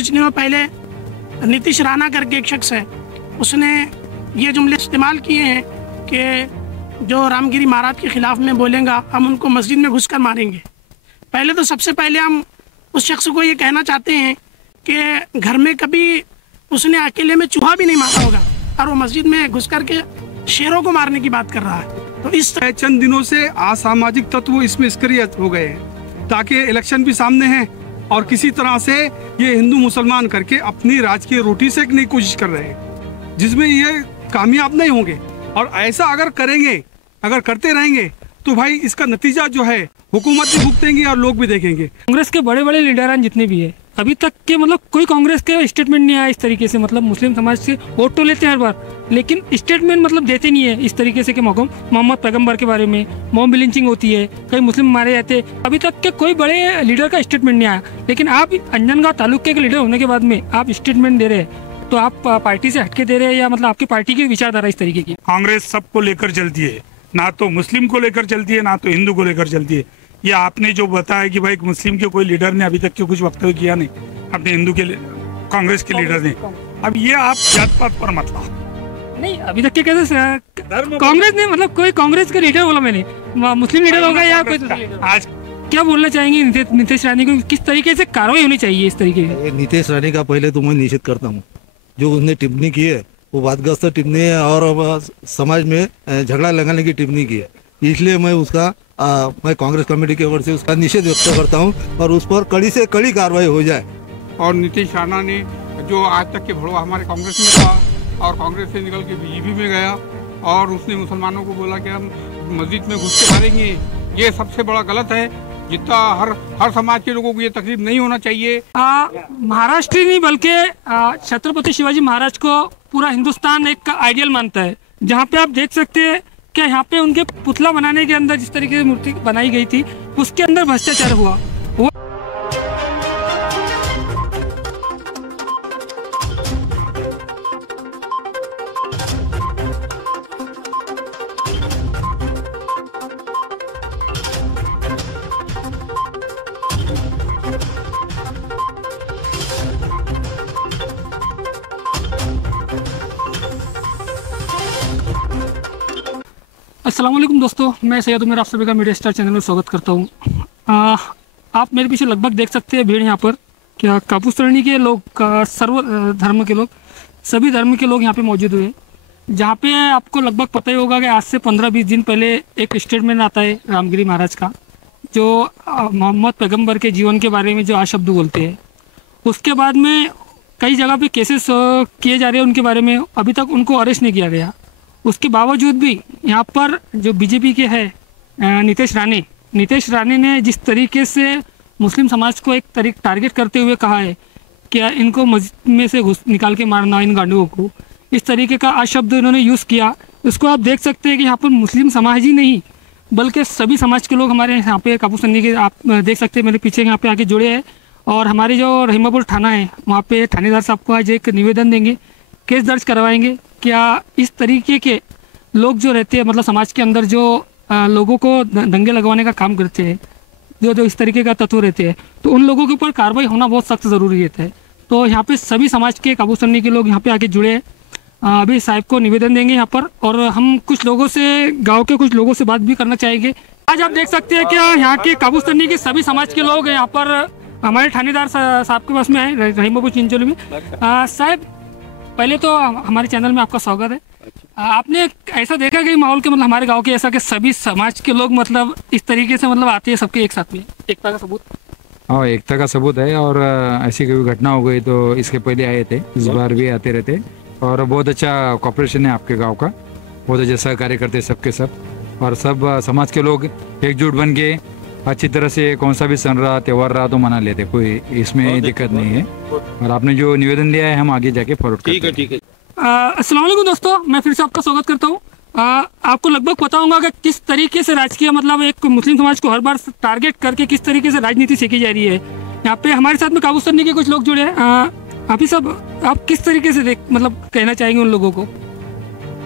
कुछ दिनों पहले नीतीश राणा करके एक शख्स है, उसने ये जुमले इस्तेमाल किए हैं कि जो रामगिरी महाराज के ख़िलाफ़ में बोलेंगा हम उनको मस्जिद में घुसकर मारेंगे। पहले तो सबसे पहले हम उस शख्स को ये कहना चाहते हैं कि घर में कभी उसने अकेले में चूहा भी नहीं मारा होगा और वो मस्जिद में घुस कर के शेरों को मारने की बात कर रहा है। तो इस चंद दिनों से असामाजिक तत्व इसमें सक्रिय हो गए हैं ताकि इलेक्शन भी सामने है और किसी तरह से ये हिंदू मुसलमान करके अपनी राजकीय रोटी सेकने की कोशिश कर रहे हैं, जिसमें ये कामयाब नहीं होंगे। और ऐसा अगर करेंगे, अगर करते रहेंगे तो भाई इसका नतीजा जो है हुकूमत भी भुगतेंगी और लोग भी देखेंगे। कांग्रेस के बड़े बड़े लीडरान जितने भी है अभी तक के मतलब कोई कांग्रेस के स्टेटमेंट नहीं आया इस तरीके से। मतलब मुस्लिम समाज से वोट तो लेते हैं हर बार, लेकिन स्टेटमेंट मतलब देते नहीं है इस तरीके से कि मोहम्मद पैगंबर के बारे में मॉब लिंचिंग होती है, कई मुस्लिम मारे जाते हैं। अभी तक के कोई बड़े लीडर का स्टेटमेंट नहीं आया, लेकिन आप अंजनगांव तालुके के लीडर होने के बाद में आप स्टेटमेंट दे रहे हैं, तो आप पार्टी से हटके दे रहे हैं या मतलब आपकी पार्टी की विचारधारा इस तरीके की? कांग्रेस सबको लेकर चलती है, ना तो मुस्लिम को लेकर चलती है ना तो हिंदू को लेकर चलती है। ये आपने जो बताया कि भाई मुस्लिम के कोई लीडर ने अभी तक के कुछ वक्तव्य किया नहीं, अपने हिंदू के कांग्रेस के लीडर ने। अब ये आप जात पात पर मत लाओ। नहीं, अभी तक के कैसे कांग्रेस ने मतलब कोई कांग्रेस का लीडर बोला मैंने, मुस्लिम लीडर होगा या कोई आज क्या बोलना चाहेंगे नीतीश रानी को, किस तरीके से कार्रवाई होनी चाहिए इस तरीके की? नीतीश रानी का पहले तो मैं निषेध करता हूँ। जो उसने टिप्पणी की है वो वादग्रस्त टिप्पणी है और समाज में झगड़ा लगाने की टिप्पणी की है, इसलिए मैं उसका मैं कांग्रेस कमेटी की ओर से उसका निषेध व्यक्त करता हूं और उस पर कड़ी से कड़ी कार्रवाई हो जाए। और नीतीश राणा ने जो आज तक के भड़वा हमारे कांग्रेस में था और कांग्रेस से निकल के बीजेपी में गया और उसने मुसलमानों को बोला कि हम मस्जिद में घुस के मारेंगे, ये सबसे बड़ा गलत है। जितना हर समाज के लोगों को ये तकलीफ नहीं होना चाहिए। महाराष्ट्र ही नहीं बल्कि छत्रपति शिवाजी महाराज को पूरा हिंदुस्तान एक आइडियल मानता है, जहाँ पे आप देख सकते हैं कि यहाँ पे उनके पुतला बनाने के अंदर जिस तरीके से मूर्ति बनाई गई थी उसके अंदर भ्रष्टाचार हुआ। अस्सलाम वालेकुम दोस्तों, मैं सैयद उमर आप सभी का मीडिया स्टार चैनल में स्वागत करता हूँ। आप मेरे पीछे लगभग देख सकते हैं भीड़ यहाँ पर, क्या कापुसरणी के लोग, सर्व धर्म के लोग, सभी धर्म के लोग यहाँ पे मौजूद हुए, जहाँ पे आपको लगभग पता ही होगा कि आज से 15-20 दिन पहले एक स्टेटमेंट आता है रामगिरी महाराज का, जो मोहम्मद पैगंबर के जीवन के बारे में जो आशब्द बोलते हैं। उसके बाद में कई जगह पे केसेस किए जा रहे हैं उनके बारे में, अभी तक उनको अरेस्ट नहीं किया गया। उसके बावजूद भी यहाँ पर जो बीजेपी के है नीतीश राणे ने जिस तरीके से मुस्लिम समाज को एक टारगेट करते हुए कहा है कि इनको मस्जिद में से निकाल के मारना इन गांडुओं को, इस तरीके का अशब्द इन्होंने यूज़ किया। इसको आप देख सकते हैं कि यहाँ पर मुस्लिम समाज ही नहीं बल्कि सभी समाज के लोग हमारे यहाँ पे कापुसरणी के आप देख सकते हैं मेरे पीछे यहाँ पे आके जुड़े हैं। और हमारे जो रहीमापुर थाना है वहाँ पे थानेदार साहब को आज एक निवेदन देंगे, केस दर्ज करवाएंगे। क्या इस तरीके के लोग जो रहते हैं मतलब समाज के अंदर जो लोगों को दंगे लगवाने का काम करते हैं, जो इस तरीके का तत्व रहते हैं, तो उन लोगों के ऊपर कार्रवाई होना बहुत सख्त ज़रूरी रहता है। तो यहाँ पे सभी समाज के कापुसरणी के लोग यहाँ पे आके जुड़े हैं, अभी साहिब को निवेदन देंगे यहाँ पर, और हम कुछ लोगों से, गाँव के कुछ लोगों से बात भी करना चाहेंगे। आज आप देख सकते हैं कि यहाँ के कापुसरणी के सभी समाज के लोग यहाँ पर हमारे थानेदार साहब के पास में आए रहीमापुर चिंचोली में। साहब, पहले तो हमारे चैनल में आपका स्वागत है। आपने ऐसा देखा कि माहौल के मतलब हमारे गांव के ऐसा कि सभी समाज के लोग मतलब इस तरीके से मतलब आते हैं सबके एक साथ में, एकता का सबूत? हाँ, एकता का सबूत है। और ऐसी कोई घटना हो गई तो इसके पहले आए थे, इस बार भी आते रहते, और बहुत अच्छा कॉपरेशन है आपके गाँव का, बहुत अच्छा सहकार्य करते सबके सब, और सब समाज के लोग एकजुट बन के अच्छी तरह से कौन सा भी सन रहा त्यौहार रहा तो मना लेते, कोई इसमें दिक्कत नहीं है। और आपने जो निवेदन दिया है हम आगे जाके फॉरवर्ड करते हैं। ठीक है। अस्सलाम वालेकुम दोस्तों, मैं फिर से आपका स्वागत करता हूँ। आपको लगभग पता होगा कि किस तरीके से राजकीय मतलब एक मुस्लिम समाज को हर बार टारगेट करके किस तरीके से राजनीति सीखी जा रही है। यहाँ पे हमारे साथ में कापुसरणी के कुछ लोग जुड़े हैं। आप ही सब, आप किस तरीके से मतलब कहना चाहेंगे उन लोगों को?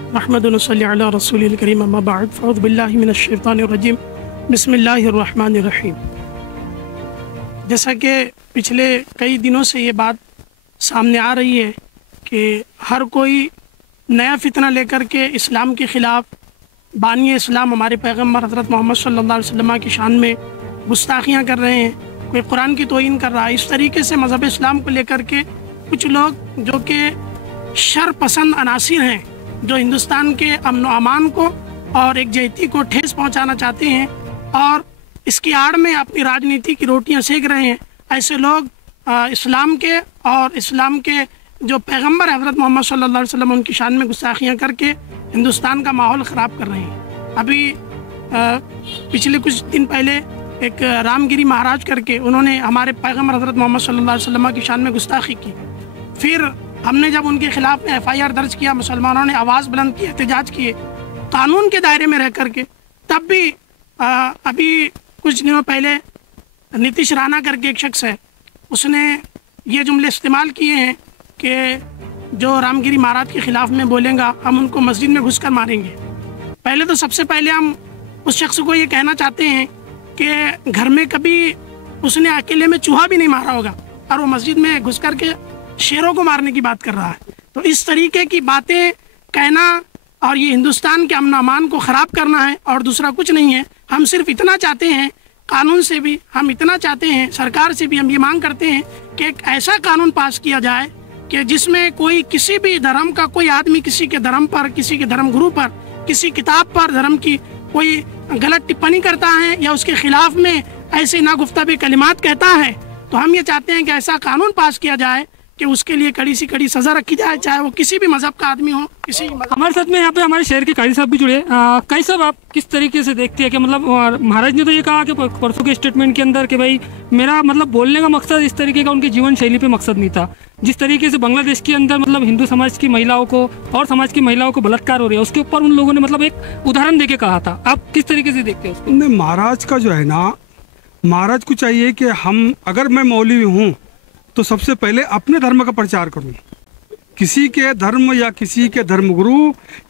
रहमतुल्लाहि सल्ली अला रसूलिल करीम अम्मा बाद फ़अऊज़ु बिल्लाहि मिनश शैतानिर रजीम बिस्मिल्लाहिर रहमानिर रहीम। जैसा कि पिछले कई दिनों से ये बात सामने आ रही है कि हर कोई नया फितना लेकर के इस्लाम के ख़िलाफ़, बानी इस्लाम हमारे पैगम्बर हज़रत मोहम्मद सल्लल्लाहु अलैहि वसल्लम की शान में गुस्ताखियाँ कर रहे हैं, कोई कुरान की तौहीन कर रहा है। इस तरीके से मज़हब इस्लाम को लेकर के कुछ लोग जो कि शर पसंद अनासिर हैं, जो हिंदुस्तान के अमन व अमान को और एकजहती को ठेस पहुंचाना चाहते हैं और इसकी आड़ में अपनी राजनीति की रोटियां सेक रहे हैं, ऐसे लोग इस्लाम के और इस्लाम के जो पैगंबर हज़रत मोहम्मद सल्लल्लाहु अलैहि वसल्लम उनकी शान में गुस्ताखियाँ करके हिंदुस्तान का माहौल ख़राब कर रहे हैं। अभी पिछले कुछ दिन पहले एक रामगिरी महाराज करके उन्होंने हमारे पैगंबर हज़रत मोहम्मद सल्लल्लाहु अलैहि वसल्लम की शान में गुस्ताखी की। फिर हमने जब उनके ख़िलाफ़ में FIR दर्ज किया, मुसलमानों ने आवाज़ बुलंद की, एहतजाज किए कानून के दायरे में रह करके, तब भी अभी कुछ दिनों पहले नीतीश राणा करके एक शख्स है, उसने ये जुमले इस्तेमाल किए हैं कि जो रामगिरी महाराज के ख़िलाफ़ में बोलेगा हम उनको मस्जिद में घुस कर मारेंगे। पहले तो सबसे पहले हम उस शख्स को ये कहना चाहते हैं कि घर में कभी उसने अकेले में चूहा भी नहीं मारा होगा और वो मस्जिद में घुस कर के शेरों को मारने की बात कर रहा है। तो इस तरीके की बातें कहना और ये हिंदुस्तान के अमन अमान को ख़राब करना है और दूसरा कुछ नहीं है। हम सिर्फ इतना चाहते हैं, कानून से भी हम इतना चाहते हैं, सरकार से भी हम ये मांग करते हैं कि एक ऐसा कानून पास किया जाए कि जिसमें कोई किसी भी धर्म का कोई आदमी किसी के धर्म पर, किसी के धर्म गुरु पर, किसी किताब पर धर्म की कोई गलत टिप्पणी करता है या उसके खिलाफ में ऐसे नागुफ्ताबी कलिमात कहता है, तो हम ये चाहते हैं कि ऐसा कानून पास किया जाए कि उसके लिए कड़ी सी कड़ी सज़ा रखी जाए, चाहे वो किसी भी मज़हब का आदमी हो। किसी हमारे साथ में यहाँ पे हमारे शहर के कारी साहब भी जुड़े। कारी साहब, आप किस तरीके से देखते हैं कि मतलब महाराज ने तो ये कहा कि परसों के स्टेटमेंट के अंदर कि भाई मेरा मतलब बोलने का मकसद इस तरीके का उनकी जीवन शैली पे मकसद नहीं था। जिस तरीके से बांग्लादेश के अंदर मतलब हिंदू समाज की महिलाओं को और समाज की महिलाओं को बलात्कार हो रही है, उसके ऊपर उन लोगों ने मतलब एक उदाहरण देके कहा था। आप किस तरीके से देखते हैं उसको? नहीं, महाराज का जो है ना, महाराज को चाहिए कि हम, अगर मैं मौलवी हूँ तो सबसे पहले अपने धर्म का प्रचार करूँ। किसी के धर्म या किसी के धर्मगुरु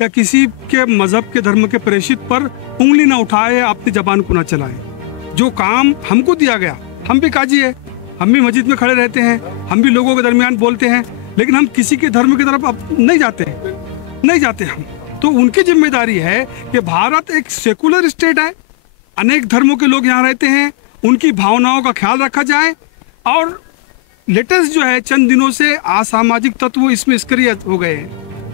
या किसी के मजहब के धर्म के प्रेषित पर उंगली ना उठाए, अपनी जबान को ना चलाए। जो काम हमको दिया गया, हम भी काजी है, हम भी मस्जिद में खड़े रहते हैं, हम भी लोगों के दरमियान बोलते हैं, लेकिन हम किसी के धर्म की तरफ अब नहीं जाते हम। तो उनकी जिम्मेदारी है कि भारत एक सेकुलर स्टेट है, अनेक धर्मों के लोग यहाँ रहते हैं, उनकी भावनाओं का ख्याल रखा जाए। और लेटेस्ट जो है, चंद दिनों से असामाजिक तत्व इसमें सक्रिय हो गए हैं,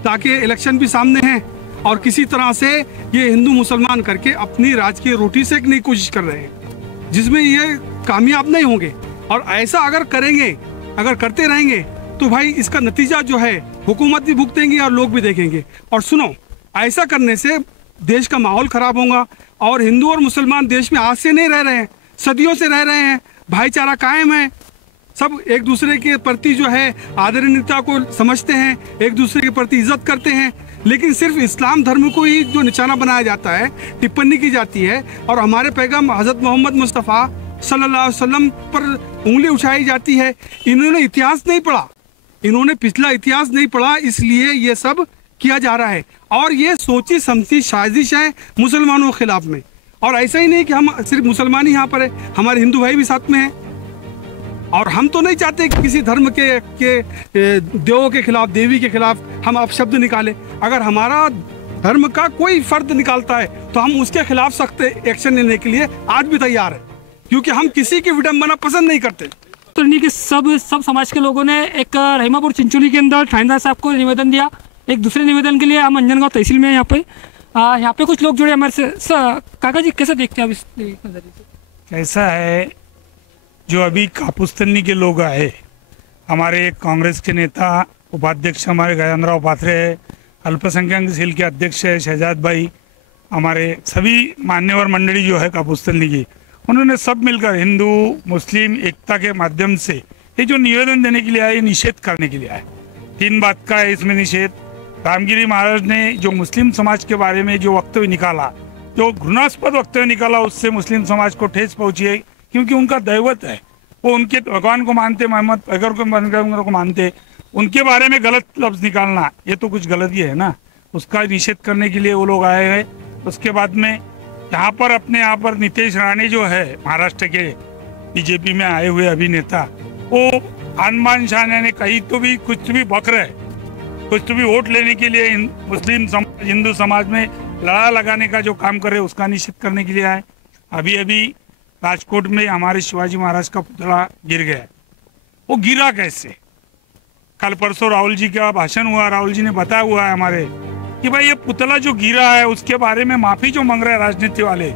ताकि इलेक्शन भी सामने हैं और किसी तरह से ये हिंदू मुसलमान करके अपनी राजकीय रोटी सेकने की कोशिश कर रहे हैं, जिसमें ये कामयाब नहीं होंगे। और ऐसा अगर करेंगे, अगर करते रहेंगे तो भाई इसका नतीजा जो है हुकूमत भी भुगतेंगी और लोग भी देखेंगे। और सुनो, ऐसा करने से देश का माहौल खराब होगा। और हिंदू और मुसलमान देश में आज से नहीं रह रहे हैं, सदियों से रह रहे हैं, भाईचारा कायम है, सब एक दूसरे के प्रति जो है आदरणीयता को समझते हैं, एक दूसरे के प्रति इज्जत करते हैं। लेकिन सिर्फ इस्लाम धर्म को ही जो निशाना बनाया जाता है, टिप्पणी की जाती है और हमारे पैगम्बर हज़रत मोहम्मद मुस्तफ़ा सल्लल्लाहु अलैहि वसल्लम पर उंगली उठाई जाती है। इन्होंने इतिहास नहीं पढ़ा, इन्होंने पिछला इतिहास नहीं पढ़ा, इसलिए ये सब किया जा रहा है। और ये सोची समझी साजिश है मुसलमानों के खिलाफ में। और ऐसा ही नहीं कि हम सिर्फ मुसलमान ही यहाँ पर है, हमारे हिंदू भाई भी साथ में हैं। और हम तो नहीं चाहते कि किसी धर्म के देवों के खिलाफ, देवी के खिलाफ हम अपशब्द निकालें। अगर हमारा धर्म का कोई फर्द निकालता है तो हम उसके खिलाफ सख्त एक्शन लेने के लिए आज भी तैयार है, क्योंकि हम किसी की विडंबना पसंद नहीं करते। तो के सब समाज के लोगों ने एक रहीमापुर चिंचोली के अंदर थानेदार साहब को निवेदन दिया। एक दूसरे निवेदन के लिए हम अंजनगांव तहसील में यहाँ पे कुछ लोग जुड़े हमारे से। काका जी, कैसे देखते हैं आप इस नजरिए से? कैसा है, जो अभी कापुस्तनी के लोग आए, हमारे कांग्रेस के नेता उपाध्यक्ष हमारे गजेंद्रराव पाथरे है, अल्पसंख्यक सेल के अध्यक्ष है शहजाद भाई, हमारे सभी मान्यवर मंडली जो है कापुस्तनी की, उन्होंने सब मिलकर हिंदू मुस्लिम एकता के माध्यम से ये जो निवेदन देने के लिए आए, निषेध करने के लिए आए। 3 बात का है इसमें निषेध। रामगिरी महाराज ने जो मुस्लिम समाज के बारे में जो वक्तव्य निकाला, जो घृणास्पद वक्तव्य निकाला, उससे मुस्लिम समाज को ठेस पहुंची है, क्योंकि उनका दैवत है, वो उनके भगवान को मानते, मोहम्मद पैगर को मानते, उनके बारे में गलत लफ्ज निकालना ये तो कुछ गलत ही है ना। उसका निषेध करने के लिए वो लोग आए हैं। उसके बाद में यहाँ पर अपने यहाँ पर नीतीश राणे जो है महाराष्ट्र के बीजेपी में आए हुए अभिनेता, वो आनबान शान यानी कहीं तो भी कुछ भी बक रहे, कुछ तो भी वोट लेने के लिए मुस्लिम समाज, हिंदू समाज में लड़ा लगाने का जो काम कर रहे उसका निषेध करने के लिए आए। अभी अभी राजकोट में हमारे शिवाजी महाराज का पुतला गिर गया। वो गिरा कैसे? कल परसों राहुल जी का भाषण हुआ, राहुल जी ने बताया हुआ है हमारे कि भाई ये पुतला जो गिरा है उसके बारे में माफी जो मांग रहे हैं राजनीति वाले,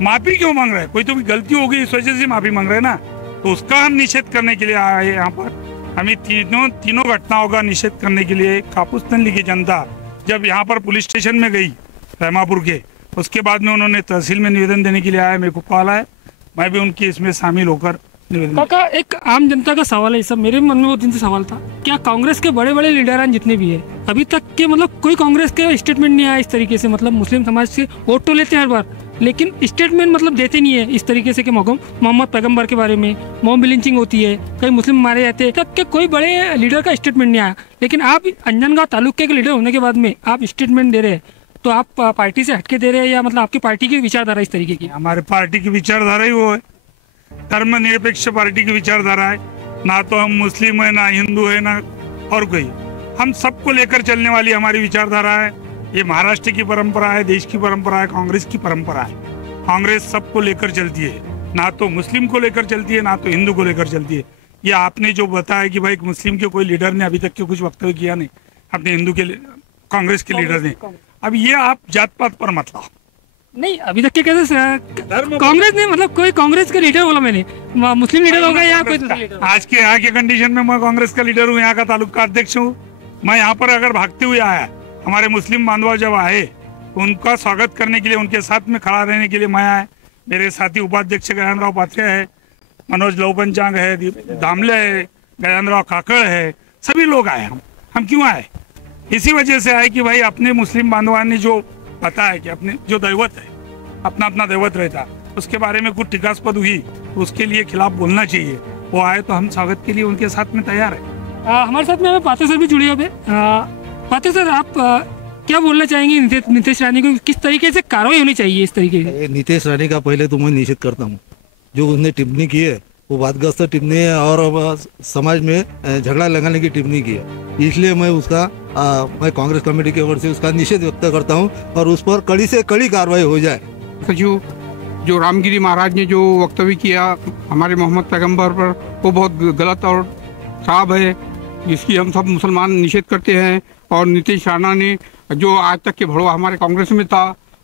माफी क्यों मांग रहे हैं? कोई तो भी गलती होगी इस वजह से माफी मांग रहे हैं ना, तो उसका हम निषेध करने के लिए आए हैं यहाँ पर। हमें तीनों घटनाओं का निषेध करने के लिए कापुस्तानी की जनता जब यहाँ पर पुलिस स्टेशन में गई रहमापुर के, उसके बाद में उन्होंने तहसील में निवेदन देने के लिए आया, मेरे को कॉल आया, मैं भी उनकी इसमें शामिल होकर निवेदन। काका, एक आम जनता का सवाल है, सब मेरे मन में वो दिन से सवाल था, क्या कांग्रेस के बड़े बड़े लीडर जितने भी है अभी तक के मतलब कोई कांग्रेस के स्टेटमेंट नहीं आया इस तरीके से? मतलब मुस्लिम समाज से वोट तो लेते हैं हर बार, लेकिन स्टेटमेंट मतलब देते नहीं है इस तरीके से कि मोहम्मद पैगंबर के बारे में मॉब लिंचिंग होती है, कई मुस्लिम मारे जाते हैं, तब के कोई बड़े लीडर का स्टेटमेंट नहीं आया। लेकिन आप अंजनगांव तालुके के लीडर होने के बाद में आप स्टेटमेंट दे रहे हैं, तो आप पार्टी से हटके दे रहे हैं या मतलब आपकी पार्टी की विचारधारा इस तरीके की? हमारे पार्टी की विचारधारा ही वो है, धर्मनिरपेक्ष पार्टी की विचारधारा है। ना तो हम मुस्लिम है, ना हिंदू है, ना और कोई, हम सबको लेकर चलने वाली हमारी विचारधारा है। ये महाराष्ट्र की परंपरा है, देश की परंपरा है, कांग्रेस की परंपरा है। कांग्रेस सबको लेकर चलती है, ना तो मुस्लिम को लेकर चलती है, ना तो हिंदू को लेकर चलती है। ये आपने जो बताया कि भाई मुस्लिम के कोई लीडर ने अभी तक के कुछ वक्तव्य किया नहीं, अपने हिंदू के कांग्रेस के लीडर ने। अब ये आप जात पात पर मत लाओ। नहीं, अभी तक के कैसे कांग्रेस ने मतलब कोई कांग्रेस का लीडर बोला मैंने, मुस्लिम लीडर होगा या कोई लीडर? आज के यहाँ के कंडीशन में मैं कांग्रेस का लीडर हूँ, यहाँ का तालुका अध्यक्ष हूँ। मैं यहाँ पर अगर भागते हुए आया, हमारे मुस्लिम बांधव जब आए तो उनका स्वागत करने के लिए, उनके साथ में खड़ा रहने के लिए मैं आया। मेरे साथी उपाध्यक्ष गजानराव पात्रे है, मनोज लवपंचांग है, दामले है, गजानराव काकड़ है, सभी लोग आए। हम क्यों आए? इसी वजह से आए कि भाई अपने मुस्लिम बांधवान ने जो बताया कि अपने जो दैवत है, अपना अपना दैवत रहता, उसके बारे में कुछ टिकास्पद हुई तो उसके लिए खिलाफ बोलना चाहिए। वो आए तो हम स्वागत के लिए उनके साथ में तैयार है। हमारे साथ में पात्रे सर भी जुड़े हुए। पात्रे सर, आप क्या बोलना चाहेंगे नीतीश रानी को, किस तरीके से कार्रवाई होनी चाहिए इस तरीके से? नीतीश रानी का पहले तो मैं निषेध करता हूँ। जो उसने टिप्पणी की है वो वादग्रस्त टिप्पणी है और समाज में झगड़ा लगाने की टिप्पणी की है, इसलिए मैं उसका मैं कांग्रेस कमेटी की ओर से उसका निषेध व्यक्त करता हूं और उस पर कड़ी से कड़ी कार्रवाई हो जाए। सचिव जो रामगिरी महाराज ने जो वक्तव्य किया हमारे मोहम्मद पैगंबर पर, वो बहुत गलत और खराब है, जिसकी हम सब मुसलमान निषेध करते हैं। और नीतीश राणा ने जो आज तक के भड़वा हमारे कांग्रेस में था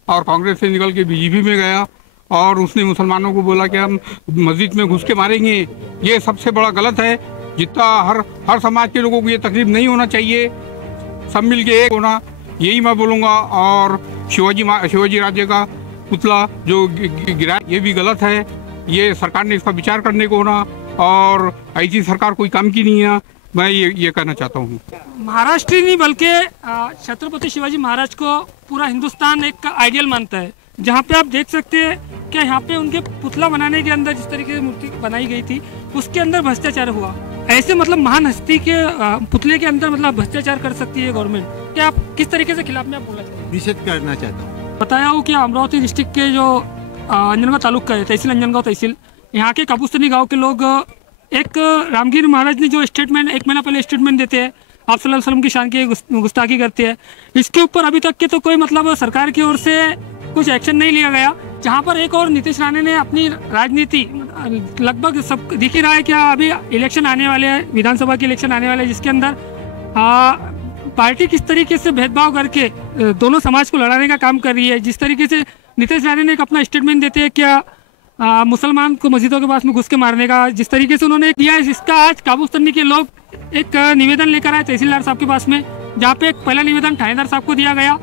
और कांग्रेस से निकल के बीजेपी में गया और उसने मुसलमानों को बोला कि हम मस्जिद में घुस के मारेंगे, ये सबसे बड़ा गलत है। जितना हर समाज के लोगों को ये तकलीफ नहीं होना चाहिए, सब मिल के एक होना, यही मैं बोलूँगा। और शिवाजी राज्य का पुतला जो गिरा, ये भी गलत है। ये सरकार ने इसका विचार करने को होना और ऐसी सरकार कोई काम की नहीं है, मैं ये कहना चाहता हूँ। महाराष्ट्र ही नहीं बल्कि छत्रपति शिवाजी महाराज को पूरा हिंदुस्तान एक आइडियल मानता है, जहाँ पे आप देख सकते हैं कि यहाँ पे उनके पुतला बनाने के अंदर जिस तरीके से मूर्ति बनाई गई थी उसके अंदर भ्रष्टाचार हुआ। ऐसे मतलब महान हस्ती के पुतले के अंदर मतलब भ्रष्टाचार कर सकती है गवर्नमेंट, क्या आप किस तरीके से खिलाफ में आप बोलना चाहिए? निषेध करना चाहता हूँ। बताया हो कि अमरावती डिस्ट्रिक्ट के जो अंजनगांव तालुका है, तहसील अंजनगांव तहसील, यहाँ के कापुस्तानी गाँव के लोग एक रामगिरी महाराज ने जो स्टेटमेंट 1 महीना पहले स्टेटमेंट देते हैं, आप सल्लल्लाहु अलैहि वसल्लम की शान की गुस्ताखी करते हैं, इसके ऊपर अभी तक के तो कोई मतलब सरकार की ओर से कुछ एक्शन नहीं लिया गया। जहाँ पर एक और नीतीश राणे ने अपनी राजनीति लगभग सब दिख ही रहा है। क्या अभी इलेक्शन आने वाले हैं, विधानसभा के इलेक्शन आने वाले हैं, जिसके अंदर पार्टी किस तरीके से भेदभाव करके दोनों समाज को लड़ाने का काम कर रही है। जिस तरीके से नीतीश राणे ने एक अपना स्टेटमेंट देते हैं क्या मुसलमान को मस्जिदों के पास में घुस के मारने का, जिस तरीके से उन्होंने किया है, इसका आज काबुस्तानी के लोग एक निवेदन लेकर आए तहसीलदार साहब के पास में, जहाँ पे एक पहला निवेदन थानेदार साहब को दिया गया।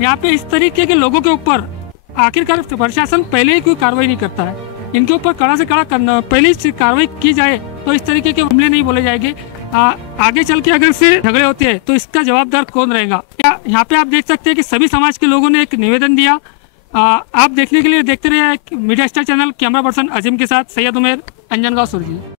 यहाँ पे इस तरीके के लोगों के ऊपर आखिरकार प्रशासन पहले ही कोई कार्रवाई नहीं करता है। इनके ऊपर कड़ा से कड़ा करना, पहले ही कार्रवाई की जाए तो इस तरीके के हमले नहीं बोले जाएंगे। आगे चल के अगर से झगड़े होते हैं तो इसका जवाबदार कौन रहेगा? यहाँ पे आप देख सकते हैं कि सभी समाज के लोगों ने एक निवेदन दिया। आप देखने के लिए देखते रहिए media star channel. Camera person Azeem के साथ सैयद उमेर, अंजनगांव सुरजी।